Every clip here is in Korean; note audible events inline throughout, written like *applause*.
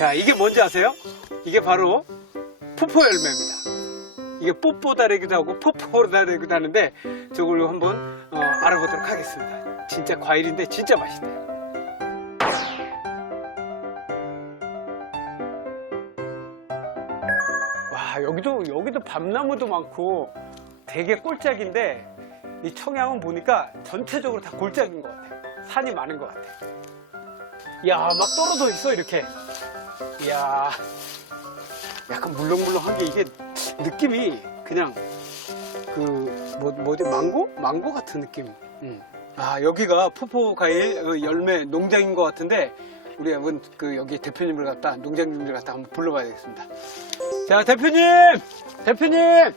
자, 이게 뭔지 아세요? 이게 바로 푸포 열매입니다. 이게 뽀뽀 다리기도 하고 포포 다리기도 하는데 저걸 한번 어, 알아보도록 하겠습니다. 진짜 과일인데 진짜 맛있대요. 와, 여기도 여기도 밤나무도 많고 되게 꼴짝인데 이 청양은 보니까 전체적으로 다 골짝인 것 같아요. 산이 많은 것 같아요. 이야, 막 떨어져 있어, 이렇게. 이야, 약간 물렁물렁한 게 이게 느낌이 그냥 그, 뭐, 뭐지, 망고? 망고 같은 느낌. 음. 아, 여기가 과일 어, 열매 농장인 것 같은데, 우리 한번 그, 여기 대표님을 갖다, 농장님들 갖다 한번 불러봐야 되겠습니다. 자, 대표님! 대표님!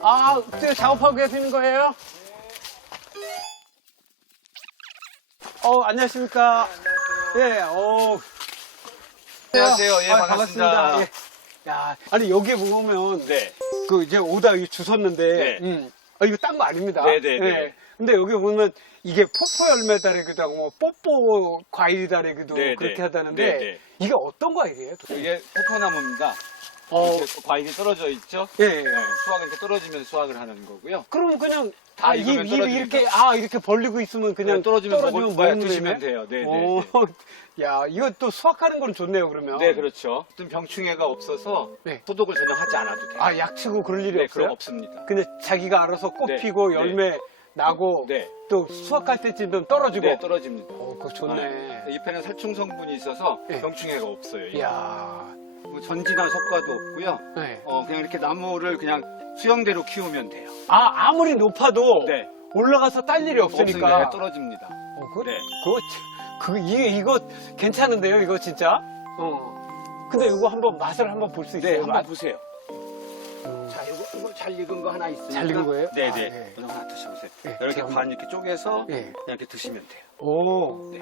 아, 작업하고 계시는 거예요? 어, 안녕하십니까. 예, 어. 안녕하세요. 예, 아, 반갑습니다. 예. 야, 아니, 여기 보면, 네. 그, 이제 오다 이게 주웠는데, 네. 음, 아, 이거 딴 거 아닙니다. 네, 네, 네. 근데 여기 보면, 이게 포포 열매다리기도 하고, 뭐, 뽀뽀 과일이다리기도 네, 그렇게 네. 하다는데, 네, 네. 이게 어떤 과일이에요? 도대체? 이게 포포나무입니다. 어, 이렇게 과일이 떨어져 있죠? 예, 네, 예. 수확 이렇게 떨어지면 수확을 하는 거고요. 그럼 그냥, 다 아, 입, 익으면 입. 이렇게, 아, 이렇게 벌리고 있으면 그냥 네, 떨어지면, 떨어지면 먹을, 먹는 드시면 거네? 돼요. 네, 네. 오, 네. *laughs* 야, 이거 또 수확하는 건 좋네요, 그러면. 네, 그렇죠. 어떤 병충해가 없어서 네. 소독을 전혀 하지 않아도 돼요. 아, 약치고 그럴 일이 네, 없어요? 그럼 없습니다. 근데 자기가 알아서 꽃 네, 피고 네. 열매 나고 네. 또 수확할 때쯤 되면 떨어지고. 네, 떨어집니다. 어, 그거 좋네. 잎에는 살충 성분이 있어서 네. 병충해가 없어요. 이야. 뭐 전진한 속과도 없고요. 네. 어, 그냥 이렇게 나무를 그냥 수영대로 키우면 돼요. 아, 아무리 높아도 네. 올라가서 딸 일이 없으니까. 없으니까 떨어집니다. 어, 그거, 네. 그거, 참- 그거, 이게, 이거 괜찮은데요, 이거 진짜? 어. 근데 이거 한번 맛을 한번 볼수 있어요? 네, 한번 맛? 보세요. 음. 자, 이거, 이거 잘 익은 거 하나 있으니까. 잘 익은 거예요? 네네. 아, 네. 이거 하나 드셔보세요. 네, 이렇게 제가 반 이렇게 쪼개서 예. 그냥 이렇게 드시면 돼요. 오. 네.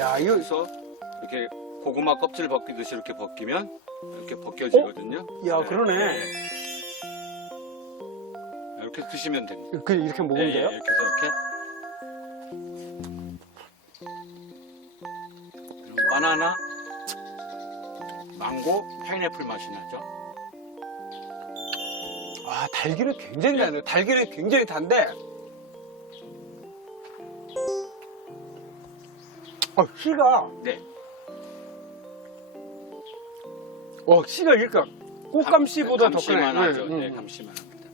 야, 이거, 그래서 이렇게 고구마 껍질 벗기듯이 이렇게 벗기면 이렇게 벗겨지거든요. 야, 그러네. 이렇게 드시면 됩니다. 그, 이렇게 먹으면 예, 돼요? 예, 이렇게 해서 이렇게. 그리고 바나나, 망고, 파인애플 맛이 나죠. 아, 달기는 굉장히 달네요. 달기는 굉장히 단데, 어, 씨가, 네. 어, 씨가 그러니까 꽃감 씨보다 더 크네. 감시만하죠. 네, 네, 음. 감시만합니다.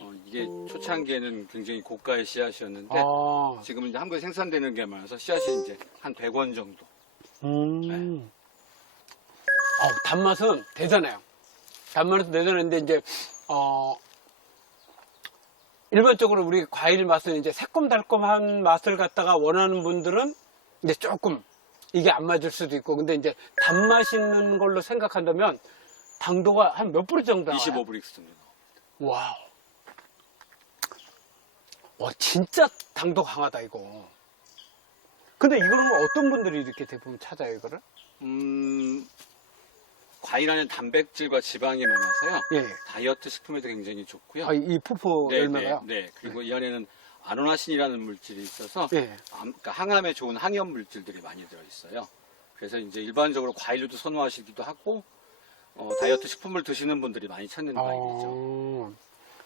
어, 이게 초창기에는 굉장히 고가의 씨앗이었는데 아, 지금은 이제 한국에 생산되는 게 많아서 씨앗이 이제 한 100원 정도. 음. 어, 단맛은 대단해요. 단맛은 대단한데, 이제, 어, 일반적으로 우리 과일 맛은 이제 새콤달콤한 맛을 갖다가 원하는 분들은 이제 조금 이게 안 맞을 수도 있고, 근데 이제 단맛 있는 걸로 생각한다면 당도가 한 몇 프로 정도 나와요? 25브릭스 정도. 와우. 와, 진짜 당도 강하다, 이거. 근데 이거는 어떤 분들이 이렇게 대부분 찾아요, 이거를? 음, 과일 안에 단백질과 지방이 많아서요. 예. 다이어트 식품에도 굉장히 좋고요. 아, 이 푸푸 네, 열매가요? 네, 네. 그리고 이 안에는 아노나신이라는 물질이 있어서 예. 암- 그러니까 항암에 좋은 항염 물질들이 많이 들어 있어요. 그래서 이제 일반적으로 과일로도 선호하시기도 하고 어, 다이어트 식품을 드시는 분들이 많이 찾는 과일이죠. 어,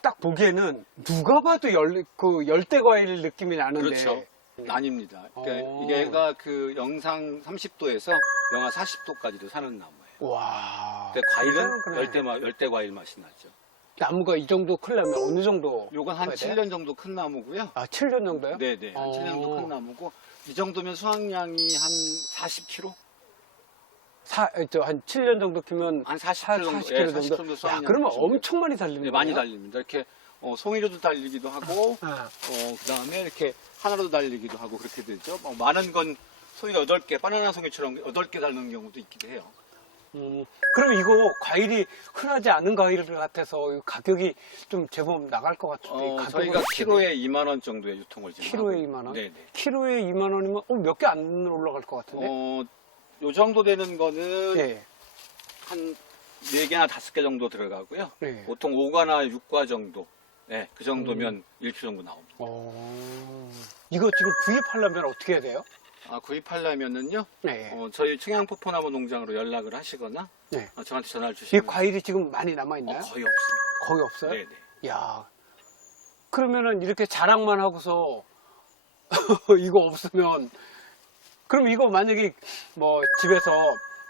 딱 보기에는 누가 봐도 열, 그 열대 과일 느낌이 나는데. 그렇죠. 아닙니다. 그러니까 어. 이게가 그 영상 30도에서 영하 40도까지도 사는 나무예요. 와. 근데 과일은 그래. 열대 마- 열대 과일 맛이 나죠. 나무가 이 정도 크려면 어느 정도? 요건 한 커야 돼요? 7년 정도 큰 나무고요. 아, 7년 정도요? 네네. 한 어. 7년 정도 큰 나무고 이 정도면 수확량이 한 40kg? 사, 저, 한 7년 정도 키면 한 40kg 정도. 40kg 예, 정도. 40kg 정도 야, 수확량 그러면 보시면. 엄청 많이 달리는 네, 거예요? 많이 달립니다. 이렇게 어, 송이로도 달리기도 하고 아, 어, 그다음에 이렇게 하나로 달리기도 하고 그렇게 되죠. 뭐 많은 건 송이가 8개, 바나나 송이처럼 8개 달리는 경우도 있기도 해요. 음, 그럼 이거 과일이 흔하지 않은 과일 같아서 이 가격이 좀 제법 나갈 것 같은데. 어, 가격은 저희가 어떻게 키로에 2만 원 정도의 유통을 지금 키로에 하고 2만 원? 네네. 키로에 2만 원이면 어, 몇개 안 올라갈 것 같은데? 어, 요 정도 되는 거는 예. 한 4개나 5개 정도 들어가고요. 예. 보통 5과나 6과 정도. 네, 그 정도면 음. 1kg 정도 나옵니다. 어, 이거 지금 구입하려면 어떻게 해야 돼요? 아, 구입하려면은요, 네. 어, 저희 청양포포나무 농장으로 연락을 하시거나, 네. 어, 저한테 전화를 이 주시면 과일이 지금 많이 남아 어, 있나요? 거의 없습니다. 거의 없어요? 네 네. 야. 그러면은 이렇게 자랑만 하고서 *laughs* 이거 없으면 그럼 이거 만약에 뭐 집에서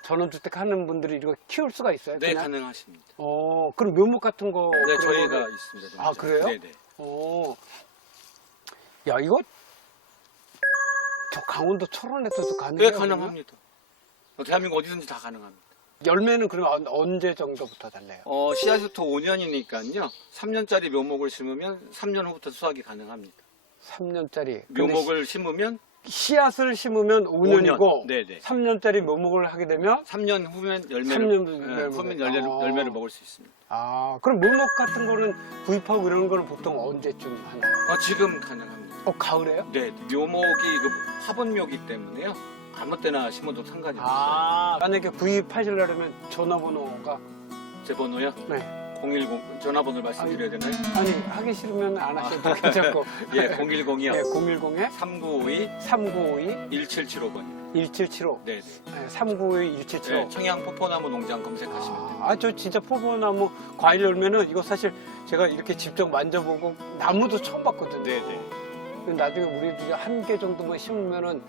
전원주택 하는 분들이 이거 키울 수가 있어요? 네, 그냥? 가능하십니다. 어, 그럼 묘목 같은 거. 네, 그런 저희가 거를- 있습니다. 아, 농장. 그래요? 네 네. 어. 야, 이거 저 강원도 철원에서도 가능해요? 네, 가능합니다. 어, 대한민국 어디든지 다 가능합니다. 열매는 그러면 언- 언제 정도부터 달래요? 어, 씨앗부터 5년이니까요. 3년짜리 묘목을 심으면 3년 후부터 수확이 가능합니다. 3년짜리. 묘목을 심으면 씨앗을 심으면 5년이고 5년. 네네. 3년짜리 묘목을 하게 되면 3년 후면 열매를, 3년 네, 열매를 후면 먹어요. 열매를, 아. 열매를 먹을 수 있습니다. 아, 그럼 묘목 같은 거는 구입하고 이런 거는 보통 언제쯤 하나요? 어, 지금 가능합니다. 어, 가을에요? 네, 묘목이 그 화분묘기 때문에요. 아무 때나 심어도 상관이 없어요. 아, 만약에 구입하시려면 전화번호가 제 번호요? 네. 010 전화번호를 말씀드려야 되나요? 아니 하기 싫으면 안 하셔도 괜찮고 *laughs* 예, 010이요. 네, 010에 3952 3952 1775번이요. 1775 네, 네. 네, 3952 1775 네, 청양 포포나무 농장 검색하시면 됩니다. 아, 저 진짜 포도나무 과일 열매는 이거 사실 제가 이렇게 직접 만져보고 나무도 처음 봤거든요. 네, 네. 근데 나중에 우리도 한개 정도만 심으면은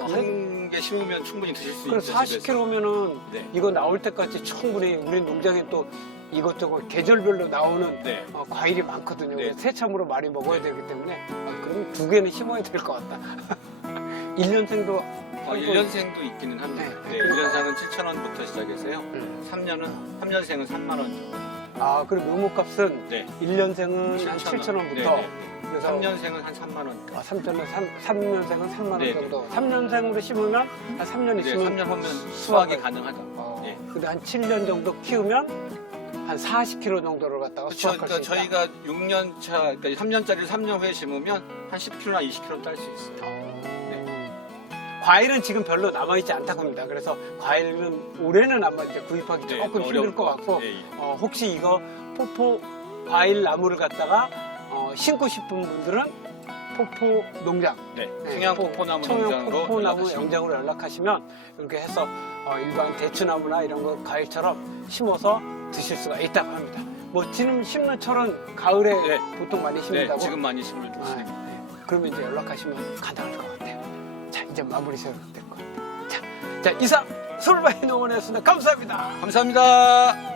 한개 심으면 충분히 드실 수 그럼 있죠. 40kg면은 네. 이거 나올 때까지 충분히 우리 농장에 또 이것저것 계절별로 나오는 네. 어, 과일이 많거든요. 네. 그래서 새참으로 많이 먹어야 되기 때문에 아, 그럼 두 개는 심어야 될 것 같다. *laughs* 1년생도 어, 1년생도 있기는 합니다. 네. 네, 1년생은 7,000원부터 시작해서요. 음. 3년은 3년생은 3만 원 정도. 아, 그리고 묘목값은 네. 1년생은 한 7,000원. 7,000원부터 네, 네. 그래서 3년생은 한 3만 원. 아, 3,000원, 3, 년생은 3만 원 네, 정도. 3년생으로 심으면 한 3년 네, 있으면 3년 후면 수확을- 수확이 가능하죠. 어, 네. 근데 한 7년 정도 키우면 한 40kg 정도를 갖다가 그렇죠. 수확할 그러니까 수 있다. 저희가 6년 차, 그러니까 3년짜리를 3년 후에 심으면 한 10kg나 20kg 딸 수 있어요. 어, 네. 과일은 지금 별로 남아있지 않다고 합니다. 그래서 과일은 올해는 아마 이제 구입하기 네, 조금 어려울 힘들 것 같고, 예, 예. 어, 혹시 이거 포포 과일 나무를 갖다가 어, 심고 싶은 분들은 포포 농장, 네. 네, 청양 포- 포포나무 청양 농장으로 포포나무 연락하시면 영장으로 연락하시면 이렇게 해서 어, 일반 대추나무나 이런 거 과일처럼 심어서 드실 수가 있다고 합니다. 뭐 지금 심는 철은 가을에 네. 보통 많이 네, 심는다고. 지금 많이 심을 아, 수 네. 그러면 이제 연락하시면 가능할 것 같아요. 자, 이제 마무리 지어야 될것 같아요. 자, 자 이상 솔바이 농원이었습니다. 감사합니다. 감사합니다.